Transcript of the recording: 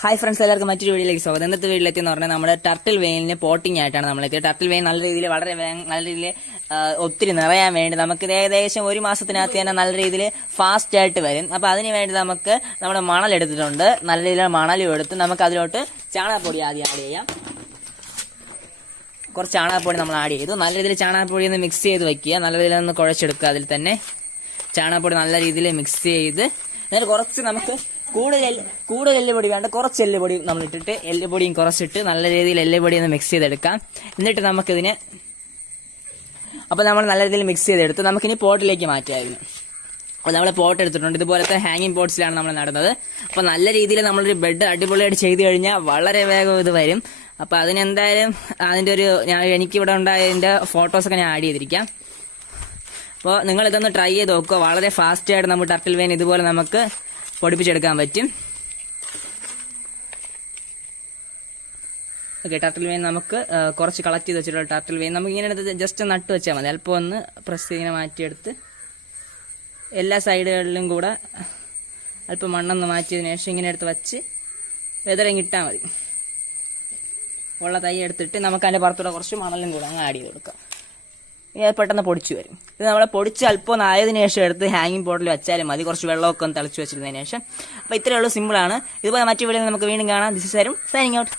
Hi friends, എല്ലാവർക്കും മറ്റൊരു വീഡിയോയിലേക്ക് സ്വാഗതം. ഇന്നത്തെ വീട്ടിലെത്തിയെന്ന് പറഞ്ഞാൽ നമ്മുടെ ടർട്ടിൽ വെയിലിന് പോട്ടിംഗ് ആയിട്ടാണ് നമ്മളെത്തിയത്. ടർട്ടിൽ വെയിൽ നല്ല രീതിയിൽ നല്ല രീതിയിൽ ഒത്തിരി നിറയാൻ വേണ്ടി നമുക്ക് ഏകദേശം ഒരു മാസത്തിനകത്ത് തന്നെ നല്ല രീതിയിൽ ഫാസ്റ്റ് ആയിട്ട് വരും. അപ്പോൾ അതിന് വേണ്ടി നമുക്ക് നമ്മുടെ മണൽ എടുത്തിട്ടുണ്ട്. നല്ല രീതിയിൽ മണലും എടുത്ത് നമുക്ക് അതിലോട്ട് ചാണകപ്പൊടി ആദ്യം ആഡ് ചെയ്യാം. കുറച്ച് ചാണകപ്പൊടി നമ്മൾ ആഡ് ചെയ്തു. നല്ല രീതിയിൽ ചാണകപ്പൊടി ഒന്ന് മിക്സ് ചെയ്ത് വയ്ക്കുക. നല്ല രീതിയിൽ ഒന്ന് കുഴച്ചെടുക്കുക. അതിൽ തന്നെ ചാണകപ്പൊടി നല്ല രീതിയിൽ മിക്സ് ചെയ്ത് എന്നിട്ട് കുറച്ച് നമുക്ക് കൂടുതൽ എല്ലുപൊടി വേണ്ട, കുറച്ച് എല്ലുപൊടി നമ്മൾ ഇട്ടിട്ട് എല്ലുപൊടിയും കുറച്ചിട്ട് നല്ല രീതിയിൽ എല്ലുപൊടി ഒന്ന് മിക്സ് ചെയ്തെടുക്കാം. എന്നിട്ട് നമുക്കിതിനെ നമ്മൾ നല്ല രീതിയിൽ മിക്സ് ചെയ്തെടുത്ത് നമുക്കിനി പോട്ടിലേക്ക് മാറ്റാമായിരുന്നു. അപ്പോൾ നമ്മൾ പോട്ട് എടുത്തിട്ടുണ്ട്. ഇതുപോലത്തെ ഹാങ്ങിങ് പോട്ട്സിലാണ് നമ്മൾ നടുന്നത്. അപ്പോൾ നല്ല രീതിയിൽ നമ്മളൊരു ബെഡ് അടിപൊളിയായിട്ട് ചെയ്ത് കഴിഞ്ഞാൽ വളരെ വേഗം ഇത് വരും. അപ്പോൾ അതിനെന്തായാലും അതിൻ്റെ എനിക്കിവിടെ ഉണ്ടായതിൻ്റെ ഫോട്ടോസൊക്കെ ഞാൻ ആഡ് ചെയ്തിരിക്കാം. അപ്പോൾ നിങ്ങൾ ഇതൊന്ന് ട്രൈ ചെയ്ത് നോക്കുക. വളരെ ഫാസ്റ്റായിട്ട് നമുക്ക് ടർട്ടിൽ വെയിൻ ഇതുപോലെ നമുക്ക് പൊടിപ്പിച്ചെടുക്കാൻ പറ്റും. ഓക്കെ, ടർട്ടിൽ വെയിൻ നമുക്ക് കുറച്ച് കളക്ട് ചെയ്ത് വെച്ചിട്ടുള്ള ടർട്ടിൽ വെയിൻ നമുക്ക് ഇങ്ങനെ എടുത്ത് ജസ്റ്റ് നട്ട് വെച്ചാൽ മതി. അല്പം ഒന്ന് പ്രസ് ഇങ്ങനെ മാറ്റിയെടുത്ത് എല്ലാ സൈഡുകളിലും കൂടെ അല്പം മണ്ണൊന്ന് മാറ്റിയതിന് ശേഷം ഇങ്ങനെ എടുത്ത് വച്ച് വെതറിങ് ഇട്ടാൽ മതി. ഉള്ള തൈ എടുത്തിട്ട് നമുക്ക് അതിൻ്റെ പുറത്തൂടെ കുറച്ച് മണലും കൂടെ അങ്ങ് ആഡ് ചെയ്ത് കൊടുക്കാം. പെട്ടെന്ന് പൊടിച്ചു വരും. ഇത് നമ്മളെ പൊടിച്ച് അല്പം ഒന്ന് ആയതിനു ശേഷം എടുത്ത് ഹാങ്ങിങ് പോട്ടിൽ വെച്ചാലും മതി. കുറച്ച് വെള്ളമൊക്കെ ഒന്ന് തിളച്ച് വെച്ചിരുന്നതിന് ശേഷം. അപ്പോൾ ഇത്രയേ ഉള്ളൂ, സിമ്പിളാണ്. ഇതുപോലെ മറ്റു വീഡിയോയിൽ നമുക്ക് വീണ്ടും കാണാം. This is signing out.